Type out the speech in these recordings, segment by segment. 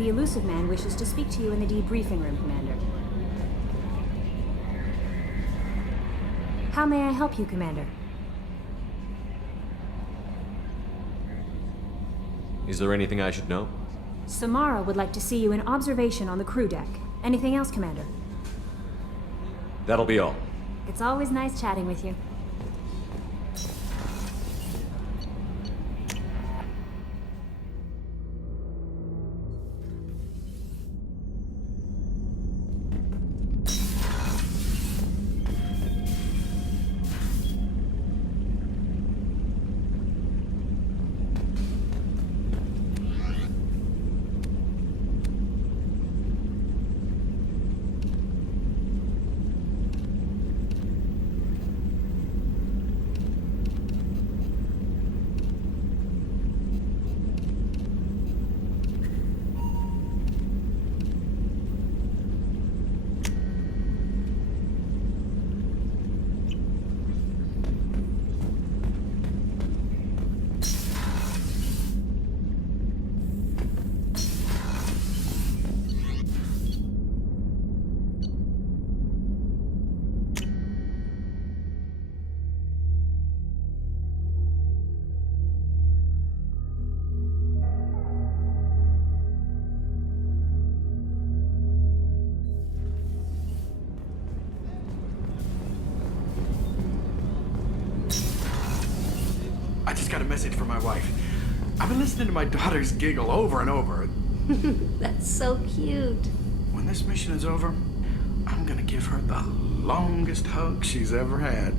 The elusive man wishes to speak to you in the debriefing room, Commander. How may I help you, Commander? Is there anything I should know? Samara would like to see you in observation on the crew deck. Anything else, Commander? That'll be all. It's always nice chatting with you. I just got a message from my wife. I've been listening to my daughters giggle over and over. That's so cute. When this mission is over, I'm gonna give her the longest hug she's ever had.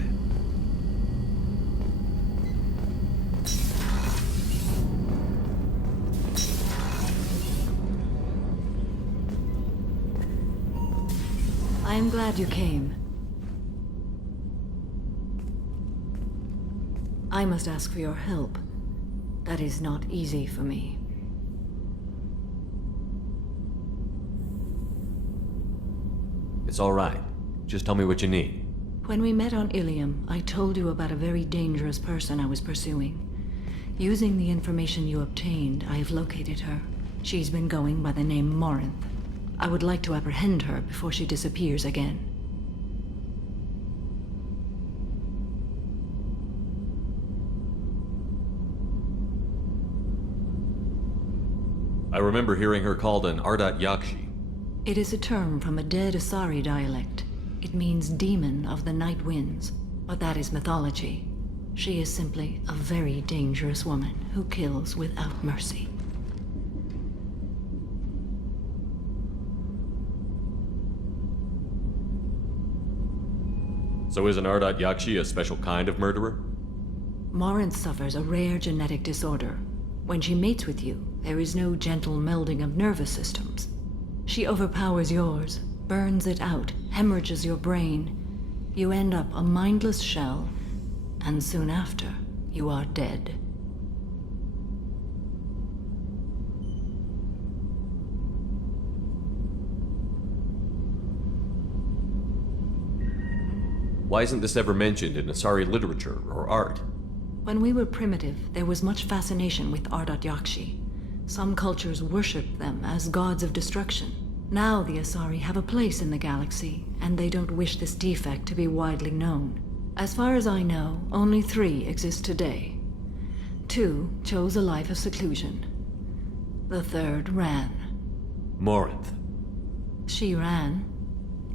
I am glad you came. I must ask for your help. That is not easy for me. It's all right. Just tell me what you need. When we met on Ilium, I told you about a very dangerous person I was pursuing. Using the information you obtained, I have located her. She's been going by the name Morinth. I would like to apprehend her before she disappears again. I remember hearing her called an Ardat Yakshi. It is a term from a dead Asari dialect. It means demon of the night winds, but that is mythology. She is simply a very dangerous woman who kills without mercy. So is an Ardat Yakshi a special kind of murderer? Morinth suffers a rare genetic disorder. When she mates with you, there is no gentle melding of nervous systems. She overpowers yours, burns it out, hemorrhages your brain. You end up a mindless shell, and soon after, you are dead. Why isn't this ever mentioned in Asari literature or art? When we were primitive, there was much fascination with Ardat Yakshi. Some cultures worshipped them as gods of destruction. Now the Asari have a place in the galaxy, and they don't wish this defect to be widely known. As far as I know, only 3 exist today. 2 chose a life of seclusion. The 3rd ran. Morinth. She ran,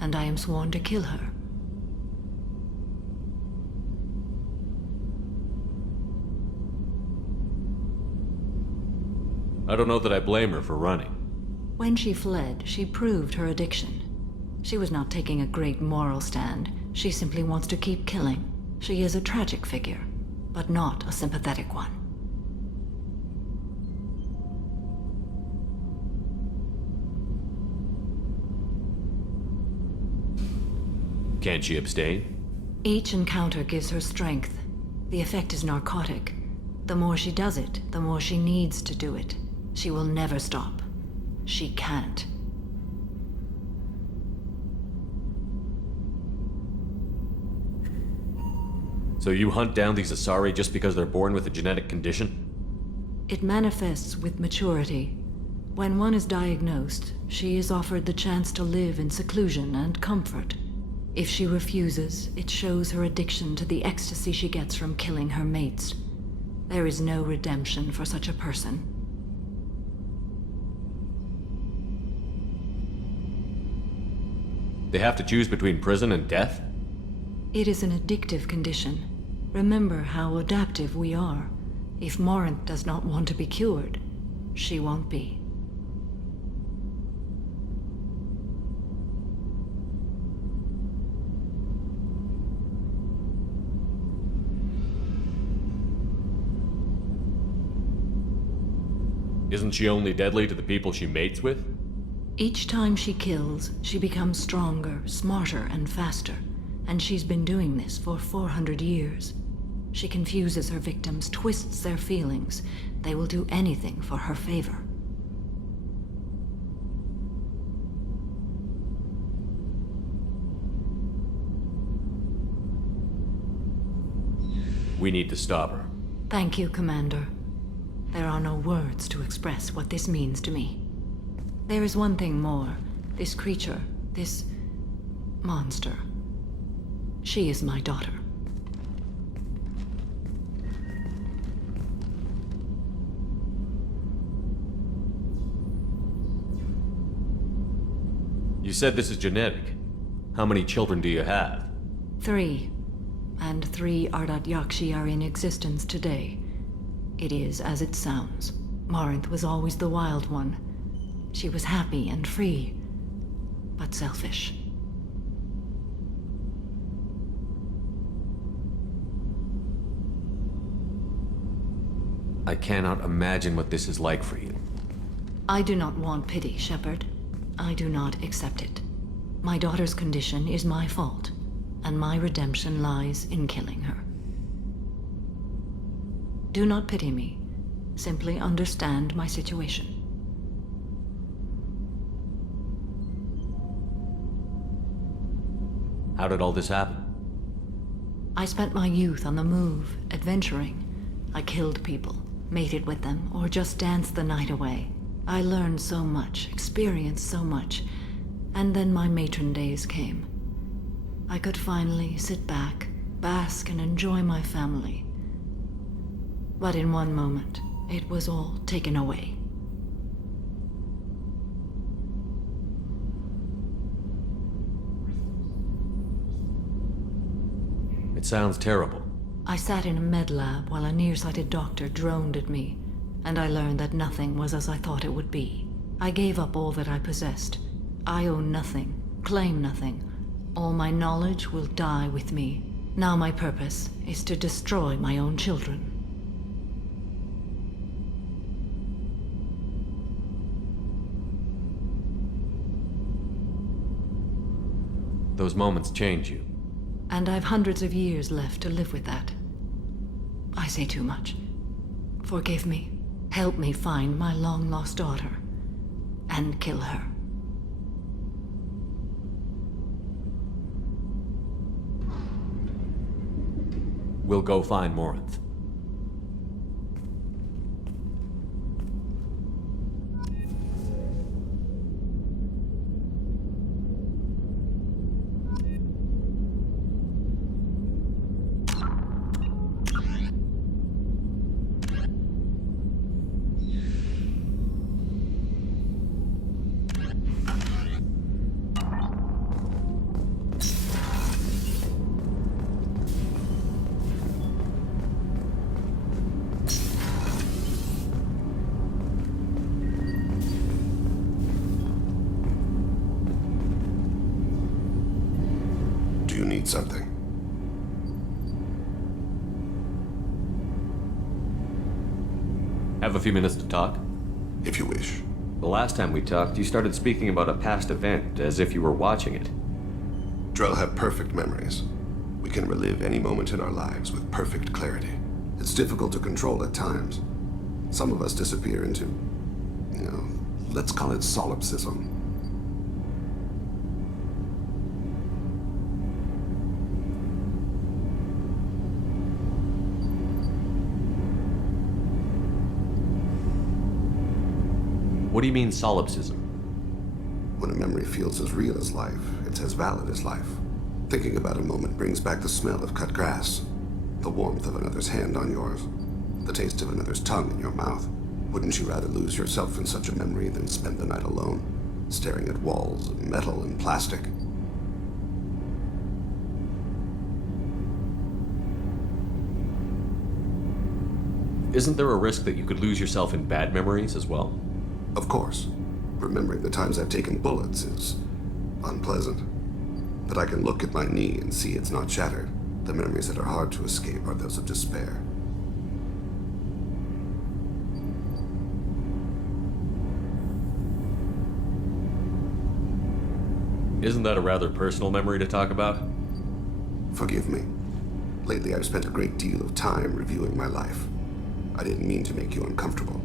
and I am sworn to kill her. I don't know that I blame her for running. When she fled, she proved her addiction. She was not taking a great moral stand. She simply wants to keep killing. She is a tragic figure, but not a sympathetic one. Can't she abstain? Each encounter gives her strength. The effect is narcotic. The more she does it, the more she needs to do it. She will never stop. She can't. So you hunt down these Asari just because they're born with a genetic condition? It manifests with maturity. When one is diagnosed, she is offered the chance to live in seclusion and comfort. If she refuses, it shows her addiction to the ecstasy she gets from killing her mates. There is no redemption for such a person. They have to choose between prison and death? It is an addictive condition. Remember how adaptive we are. If Morinth does not want to be cured, she won't be. Isn't she only deadly to the people she mates with? Each time she kills, she becomes stronger, smarter, and faster. And she's been doing this for 400 years. She confuses her victims, twists their feelings. They will do anything for her favor. We need to stop her. Thank you, Commander. There are no words to express what this means to me. There is one thing more. This creature, this monster. She is my daughter. You said this is genetic. How many children do you have? 3. And 3 Ardat Yakshi are in existence today. It is as it sounds. Morinth was always the wild one. She was happy and free, but selfish. I cannot imagine what this is like for you. I do not want pity, Shepard. I do not accept it. My daughter's condition is my fault, and my redemption lies in killing her. Do not pity me. Simply understand my situation. How did all this happen? I spent my youth on the move, adventuring. I killed people, mated with them, or just danced the night away. I learned so much, experienced so much, and then my matron days came. I could finally sit back, bask, and enjoy my family. But in one moment, it was all taken away. It sounds terrible. I sat in a med lab while a nearsighted doctor droned at me, and I learned that nothing was as I thought it would be. I gave up all that I possessed. I own nothing, claim nothing. All my knowledge will die with me. Now my purpose is to destroy my own children. Those moments change you. And I've hundreds of years left to live with that. I say too much. Forgive me. Help me find my long-lost daughter. And kill her. We'll go find Morinth. You need something. Have a few minutes to talk? If you wish. The last time we talked, you started speaking about a past event, as if you were watching it. Drell have perfect memories. We can relive any moment in our lives with perfect clarity. It's difficult to control at times. Some of us disappear into, let's call it solipsism. What do you mean, solipsism? When a memory feels as real as life, it's as valid as life. Thinking about a moment brings back the smell of cut grass, the warmth of another's hand on yours, the taste of another's tongue in your mouth. Wouldn't you rather lose yourself in such a memory than spend the night alone, staring at walls of metal and plastic? Isn't there a risk that you could lose yourself in bad memories as well? Of course. Remembering the times I've taken bullets is unpleasant. But I can look at my knee and see it's not shattered. The memories that are hard to escape are those of despair. Isn't that a rather personal memory to talk about? Forgive me. Lately I've spent a great deal of time reviewing my life. I didn't mean to make you uncomfortable.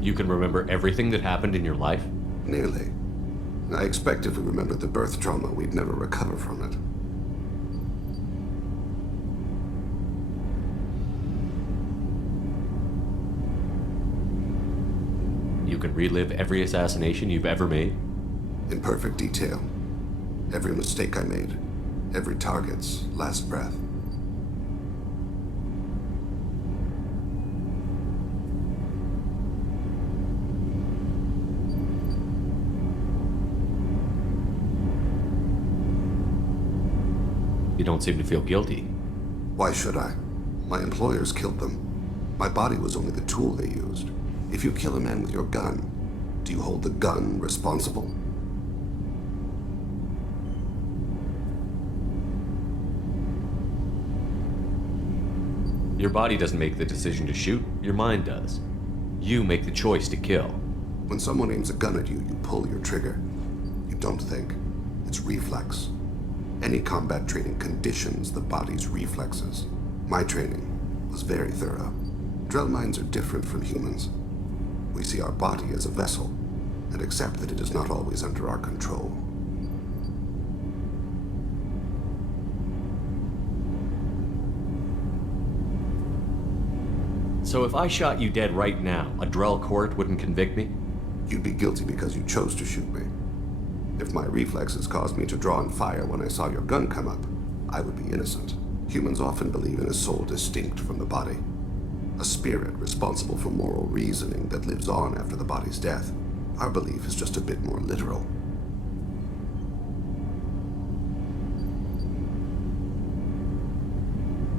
You can remember everything that happened in your life? Nearly. I expect if we remembered the birth trauma, we'd never recover from it. You can relive every assassination you've ever made? In perfect detail. Every mistake I made. Every target's last breath. You don't seem to feel guilty. Why should I? My employers killed them. My body was only the tool they used. If you kill a man with your gun, do you hold the gun responsible? Your body doesn't make the decision to shoot, your mind does. You make the choice to kill. When someone aims a gun at you, you pull your trigger. You don't think. It's reflex. Any combat training conditions the body's reflexes. My training was very thorough. Drell minds are different from humans. We see our body as a vessel and accept that it is not always under our control. So if I shot you dead right now, a Drell court wouldn't convict me? You'd be guilty because you chose to shoot me. If my reflexes caused me to draw and fire when I saw your gun come up, I would be innocent. Humans often believe in a soul distinct from the body. A spirit responsible for moral reasoning that lives on after the body's death. Our belief is just a bit more literal.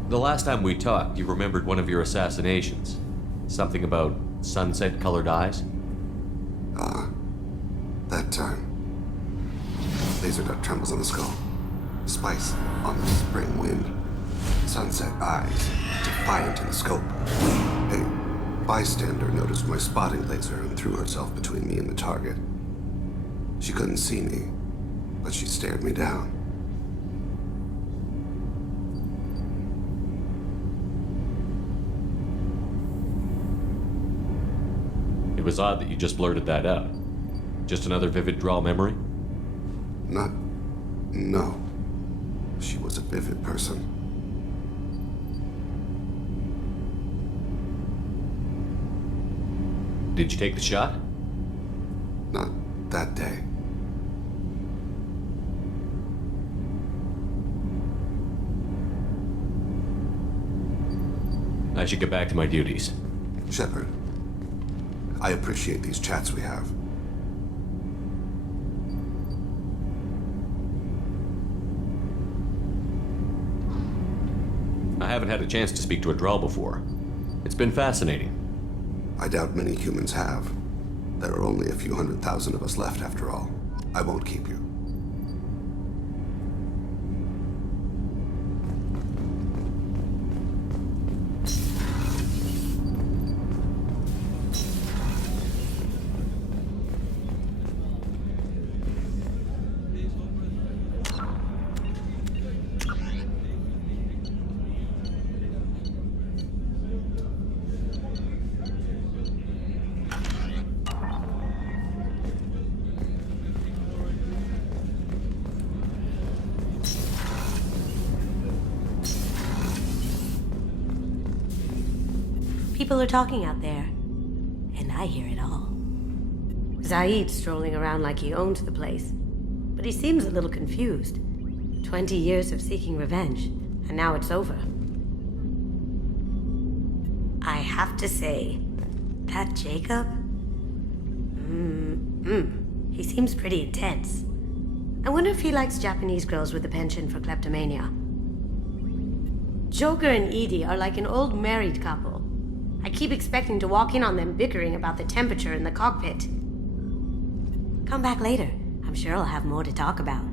The last time we talked, you remembered one of your assassinations. Something about sunset-colored eyes? That time. Laser dot trembles on the skull. Spice on the spring wind. Sunset eyes, defiant in the scope. A bystander noticed my spotting laser and threw herself between me and the target. She couldn't see me, but she stared me down. It was odd that you just blurted that out. Just another vivid Drell memory? No. She was a vivid person. Did you take the shot? Not that day. I should get back to my duties. Shepard, I appreciate these chats we have. I haven't had a chance to speak to a Drell before. It's been fascinating. I doubt many humans have. There are only a few 100,000 of us left after all. I won't keep you. People are talking out there, and I hear it all. Zaeed strolling around like he owned the place, but he seems a little confused. 20 years of seeking revenge, and now it's over. I have to say, that Jacob? He seems pretty intense. I wonder if he likes Japanese girls with a penchant for kleptomania. Joker and Edie are like an old married couple. I keep expecting to walk in on them bickering about the temperature in the cockpit. Come back later. I'm sure I'll have more to talk about.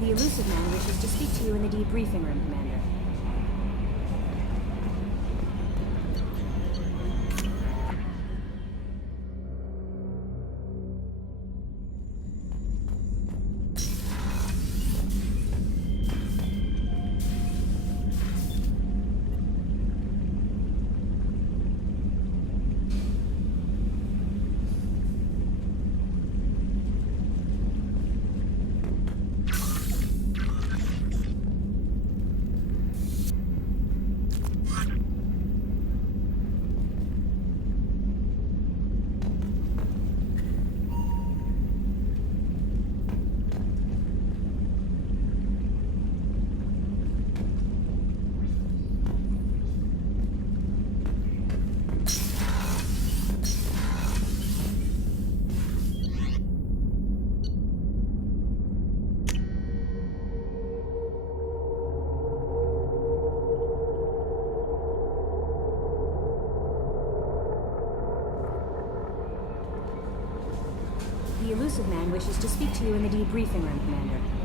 The elusive man wishes to speak to you in the debriefing room, Commander. The elusive man wishes to speak to you in the debriefing room, Commander.